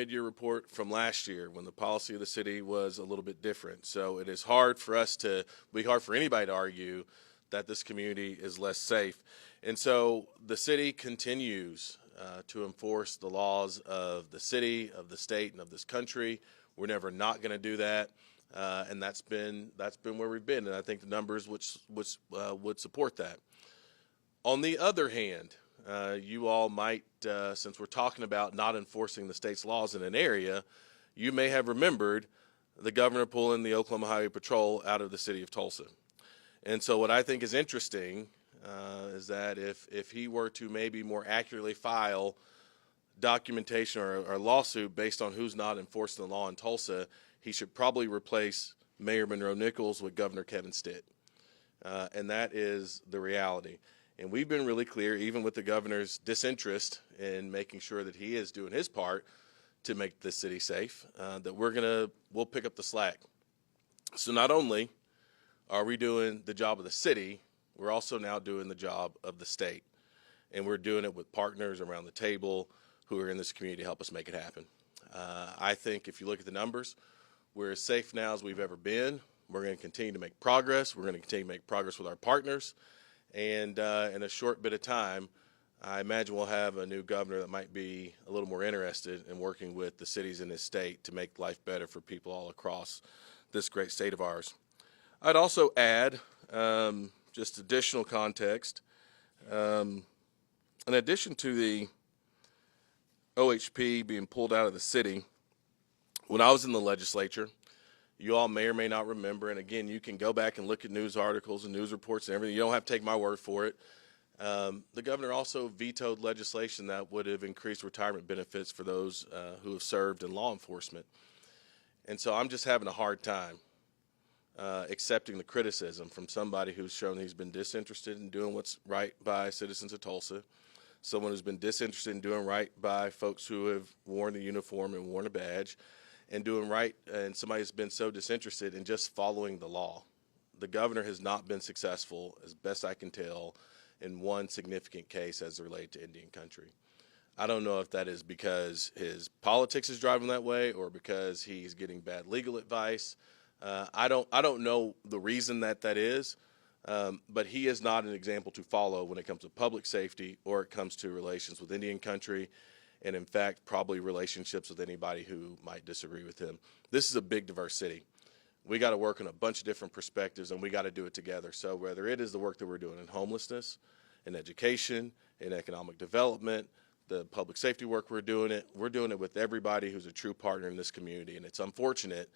mid-year report from last year when the policy of the city was a little bit different. So it is hard for anybody to argue that this community is less safe. And so the city continues to enforce the laws of the city, of the state, and of this country. We're never not going to do that. And that's been where we've been. And I think the numbers would support that. On the other hand, you all might, since we're talking about not enforcing the state's laws in an area, you may have remembered the governor pulling the Oklahoma Highway Patrol out of the city of Tulsa. And so what I think is interesting is that if he were to maybe more accurately file documentation or lawsuit based on who's not enforcing the law in Tulsa, he should probably replace Mayor Monroe Nichols with Governor Kevin Stitt. And that is the reality. And we've been really clear, even with the governor's disinterest in making sure that he is doing his part to make the city safe, that we'll pick up the slack. So not only are we doing the job of the city, we're also now doing the job of the state. And we're doing it with partners around the table who are in this community to help us make it happen. I think if you look at the numbers, we're as safe now as we've ever been. We're going to continue to make progress. We're going to continue to make progress with our partners. And in a short bit of time, I imagine we'll have a new governor that might be a little more interested in working with the cities in this state to make life better for people all across this great state of ours. I'd also add just additional context. In addition to the OHP being pulled out of the city, when I was in the legislature, you all may or may not remember, and again, you can go back and look at news articles and news reports and everything. You don't have to take my word for it. The governor also vetoed legislation that would have increased retirement benefits for those who have served in law enforcement. And so I'm just having a hard time accepting the criticism from somebody who's shown he's been disinterested in doing what's right by citizens of Tulsa, someone who's been disinterested in doing right by folks who have worn the uniform and worn a badge, and doing right, and somebody has been so disinterested in just following the law. The governor has not been successful, as best I can tell, in one significant case as it relates to Indian country. I don't know if that is because his politics is driving that way or because he's getting bad legal advice. I don't know the reason that is, but he is not an example to follow when it comes to public safety or it comes to relations with Indian country, and in fact, probably relationships with anybody who might disagree with him. This is a big, diverse city. We got to work on a bunch of different perspectives, and we got to do it together. So whether it is the work that we're doing in homelessness, in education, in economic development, the public safety work we're doing it with everybody who's a true partner in this community. And it's unfortunate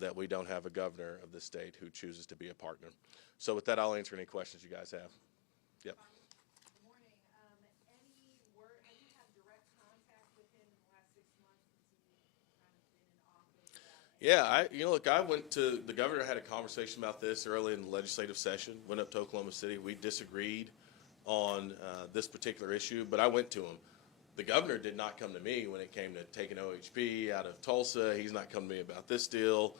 that we don't have a governor of the state who chooses to be a partner. So with that, I'll answer any questions you guys have. Yep. Yeah, look, I went to, the governor had a conversation about this early in the legislative session, went up to Oklahoma City. We disagreed on this particular issue, but I went to him. The governor did not come to me when it came to taking OHP out of Tulsa. He's not come to me about this deal.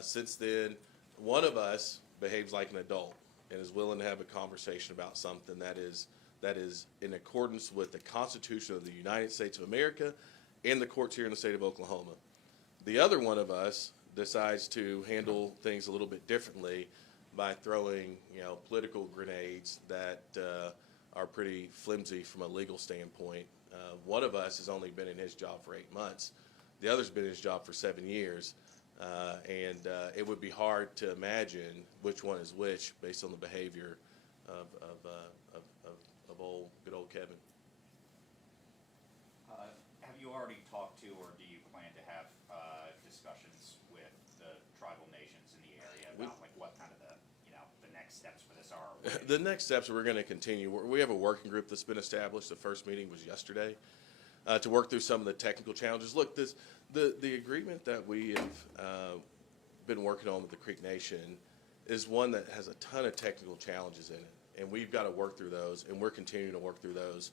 Since then, one of us behaves like an adult and is willing to have a conversation about something that is in accordance with the Constitution of the United States of America and the courts here in the state of Oklahoma. The other one of us decides to handle things a little bit differently by throwing, political grenades that are pretty flimsy from a legal standpoint. One of us has only been in his job for 8 months. The other's been in his job for 7 years. And it would be hard to imagine which one is which based on the behavior of good old Kevin. Have you already talked to, or do you plan to have discussions with the tribal nations in the area about what kind of the next steps for this are? The next steps, we're going to continue. We have a working group that's been established. The first meeting was yesterday to work through some of the technical challenges. Look, the agreement that we have been working on with the Creek Nation is one that has a ton of technical challenges in it, and we've got to work through those, and we're continuing to work through those.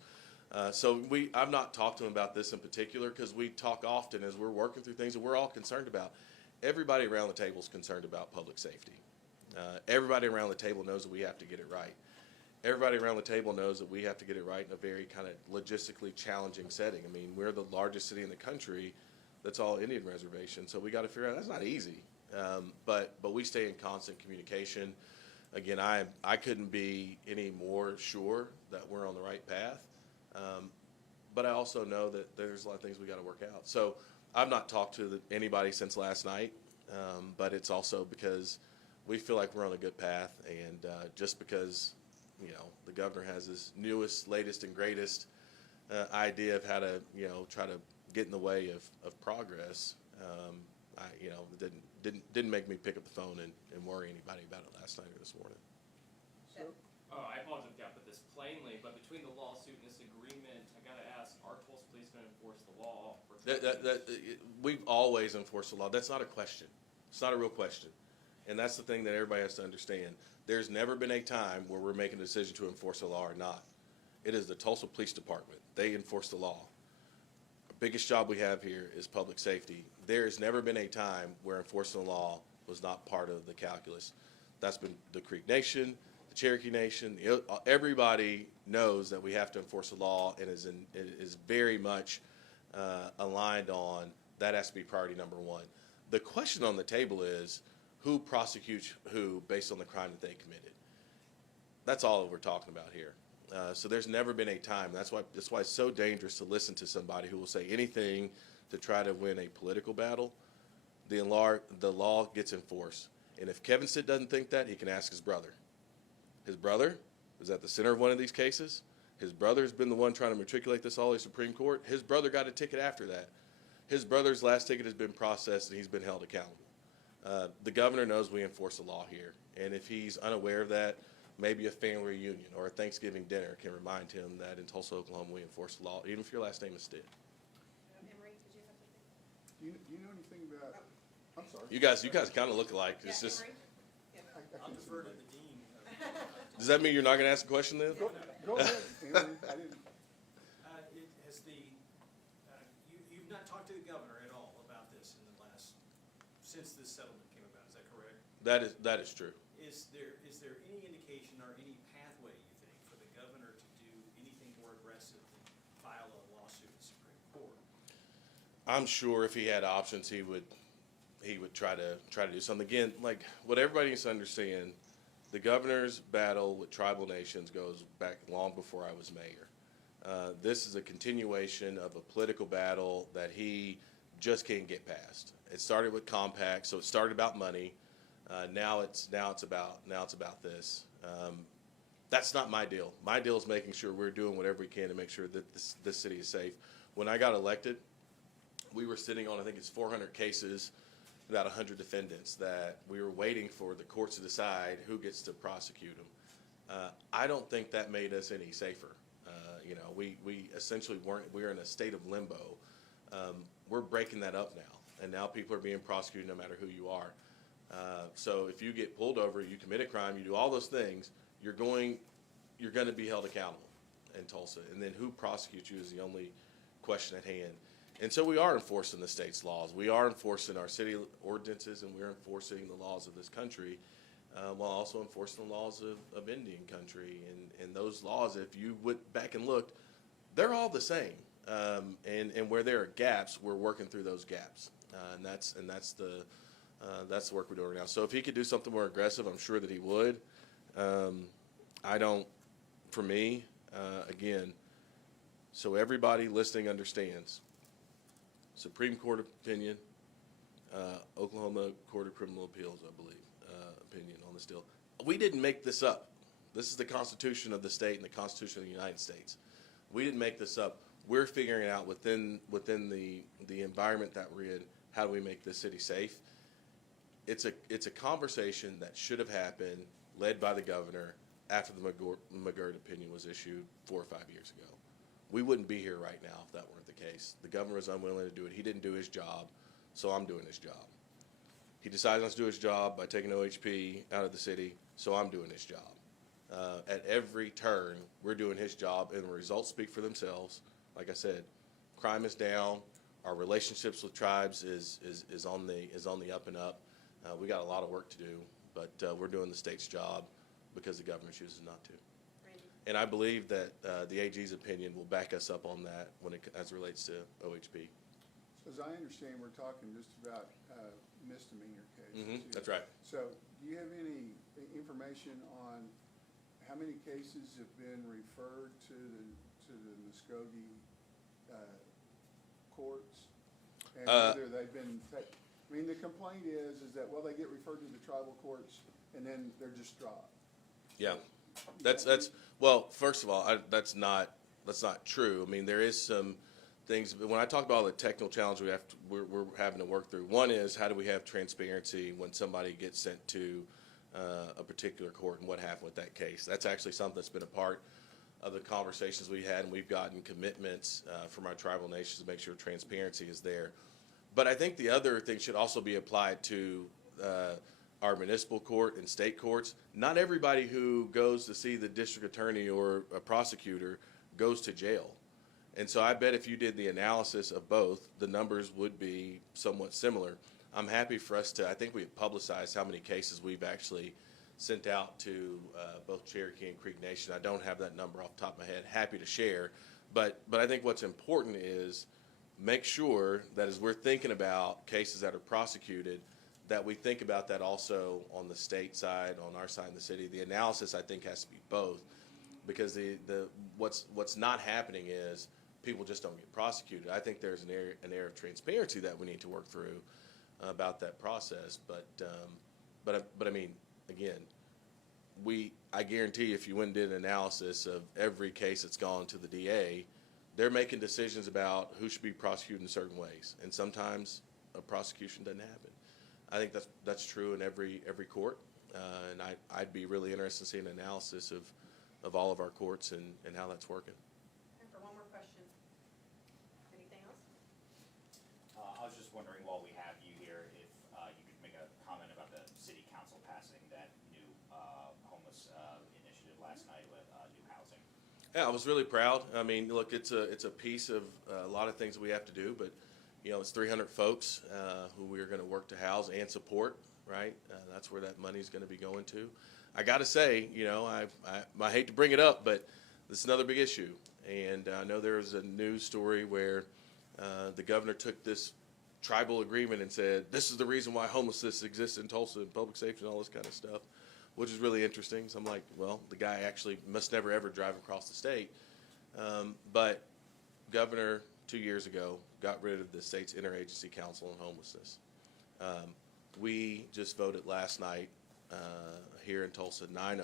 So I've not talked to him about this in particular because we talk often as we're working through things that we're all concerned about. Everybody around the table is concerned about public safety. Everybody around the table knows that we have to get it right. Everybody around the table knows that we have to get it right in a very kind of logistically challenging setting. I mean, we're the largest city in the country that's all Indian reservation. So we got to figure out, that's not easy. But we stay in constant communication. Again, I couldn't be any more sure that we're on the right path. But I also know that there's a lot of things we got to work out. So I've not talked to anybody since last night, but it's also because we feel like we're on a good path, and just because, you know, the governor has his newest, latest, and greatest idea of how to, you know, try to get in the way of progress, you know, didn't make me pick up the phone and worry anybody about it last night or this morning. I apologize if I put this plainly, but between the lawsuit and this agreement, I gotta ask, are Tulsa police gonna enforce the law? We've always enforced the law. That's not a question. It's not a real question. And that's the thing that everybody has to understand. There's never been a time where we're making a decision to enforce the law or not. It is the Tulsa Police Department. They enforce the law. The biggest job we have here is public safety. There's never been a time where enforcing the law was not part of the calculus. That's been the Creek Nation, the Cherokee Nation. Everybody knows that we have to enforce the law, and is very much aligned on that has to be priority number one. The question on the table is who prosecutes who based on the crime that they committed. That's all that we're talking about here. So there's never been a time. That's why it's so dangerous to listen to somebody who will say anything to try to win a political battle. The law gets enforced. And if Kevin Stitt doesn't think that, he can ask his brother. His brother is at the center of one of these cases. His brother's been the one trying to matriculate this all the way to Supreme Court. His brother got a ticket after that. His brother's last ticket has been processed, and he's been held accountable. The governor knows we enforce the law here. And if he's unaware of that, maybe a family reunion or a Thanksgiving dinner can remind him that in Tulsa, Oklahoma, we enforce the law, even if your last name is Stitt. Emery, did you have something? Do you know anything about, I'm sorry. You guys kind of look alike. It's just. Emery? I'll defer to the dean. Does that mean you're not going to ask a question then? Go ahead, Emery. I didn't. You've not talked to the governor at all about this in the last, since this settlement came about, is that correct? That is true. Is there any indication or any pathway, you think, for the governor to do anything more aggressive than file a lawsuit in the Supreme Court? I'm sure if he had options, he would try to do something. Again, like what everybody needs to understand, the governor's battle with tribal nations goes back long before I was mayor. This is a continuation of a political battle that he just can't get past. It started with compacts, so it started about money. Now it's about this. That's not my deal. My deal is making sure we're doing whatever we can to make sure that this city is safe. When I got elected, we were sitting on, I think it's 400 cases, about 100 defendants that we were waiting for the courts to decide who gets to prosecute them. I don't think that made us any safer. You know, we essentially we're in a state of limbo. We're breaking that up now, and now people are being prosecuted no matter who you are. So if you get pulled over, you commit a crime, you do all those things, you're going to be held accountable in Tulsa. And then who prosecutes you is the only question at hand. And so we are enforcing the state's laws. We are enforcing our city ordinances, and we're enforcing the laws of this country, while also enforcing the laws of Indian country. And those laws, if you went back and looked, they're all the same. And where there are gaps, we're working through those gaps. And that's the work we're doing right now. So if he could do something more aggressive, I'm sure that he would. For me, again, so everybody listening understands. Supreme Court opinion, Oklahoma Court of Criminal Appeals, I believe, opinion on this deal. We didn't make this up. This is the Constitution of the state and the Constitution of the United States. We didn't make this up. We're figuring out within the environment that we're in, how do we make this city safe? It's a conversation that should have happened, led by the governor, after the McGirt opinion was issued 4 or 5 years ago. We wouldn't be here right now if that weren't the case. The governor was unwilling to do it. He didn't do his job, so I'm doing his job. He decided not to do his job by taking OHP out of the city, so I'm doing his job. At every turn, we're doing his job, and the results speak for themselves. Like I said, crime is down. Our relationships with tribes is on the up and up. We got a lot of work to do, but we're doing the state's job because the governor chooses not to. And I believe that the AG's opinion will back us up on that as it relates to OHP. as I understand, we're talking just about misdemeanor cases here. That's right. So, do you have any information on how many cases have been referred to the Muscogee courts? And whether they've been, I mean, the complaint is that, well, they get referred to the tribal courts and then they're just dropped. Yeah, that's well. First of all, that's not true. I mean, there is some things. When I talk about all the technical challenges we're having to work through, one is how do we have transparency when somebody gets sent to a particular court and what happened with that case. That's actually something that's been a part of the conversations we had, and we've gotten commitments from our tribal nations to make sure transparency is there. But I think the other thing should also be applied to our municipal court and state courts. Not everybody who goes to see the district attorney or a prosecutor goes to jail. And so I bet if you did the analysis of both, the numbers would be somewhat similar. I'm happy for us to, I think we've publicized how many cases we've actually sent out to both Cherokee and Creek Nation. I don't have that number off the top of my head. Happy to share. But I think what's important is make sure that as we're thinking about cases that are prosecuted, that we think about that also on the state side, on our side in the city. The analysis, I think, has to be both, because what's not happening is people just don't get prosecuted. I think there's an area of transparency that we need to work through about that process. But I mean, again, I guarantee you, if you went and did an analysis of every case that's gone to the DA, they're making decisions about who should be prosecuted in certain ways, and sometimes a prosecution doesn't happen. I think that's true in every court, and I'd be really interested in seeing an analysis of all of our courts and how that's working. Time for one more question. Anything else? I was just wondering, while we have you here, if you could make a comment about the city council passing that new homeless initiative last night with new housing. Yeah, I was really proud. I mean, look, it's a piece of a lot of things that we have to do, but it's 300 folks who we're going to work to house and support, right? That's where that money's going to be going to. I got to say, I hate to bring it up, but this is another big issue. And I know there was a news story where the governor took this tribal agreement and said, this is the reason why homelessness exists in Tulsa and public safety and all this kind of stuff, which is really interesting. So I'm like, well, the guy actually must never ever drive across the state. But Governor, 2 years ago, got rid of the state's interagency council on homelessness. We just voted last night here in Tulsa 9-0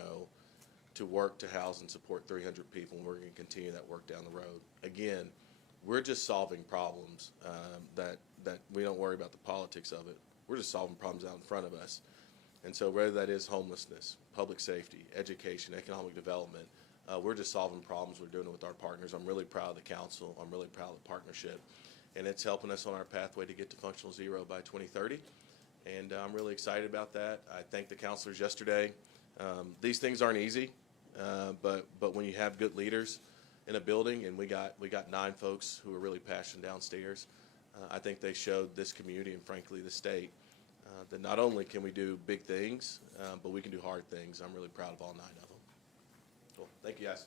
to work to house and support 300 people, and we're going to continue that work down the road. Again, we're just solving problems that we don't worry about the politics of it. We're just solving problems out in front of us. And so whether that is homelessness, public safety, education, economic development, we're just solving problems. We're doing it with our partners. I'm really proud of the council. I'm really proud of the partnership. And it's helping us on our pathway to get to functional zero by 2030. And I'm really excited about that. I thanked the counselors yesterday. These things aren't easy, but when you have good leaders in a building, and we got 9 folks who are really passionate downstairs, I think they showed this community and frankly the state that not only can we do big things, but we can do hard things. I'm really proud of all 9 of them. Cool. Thank you, guys.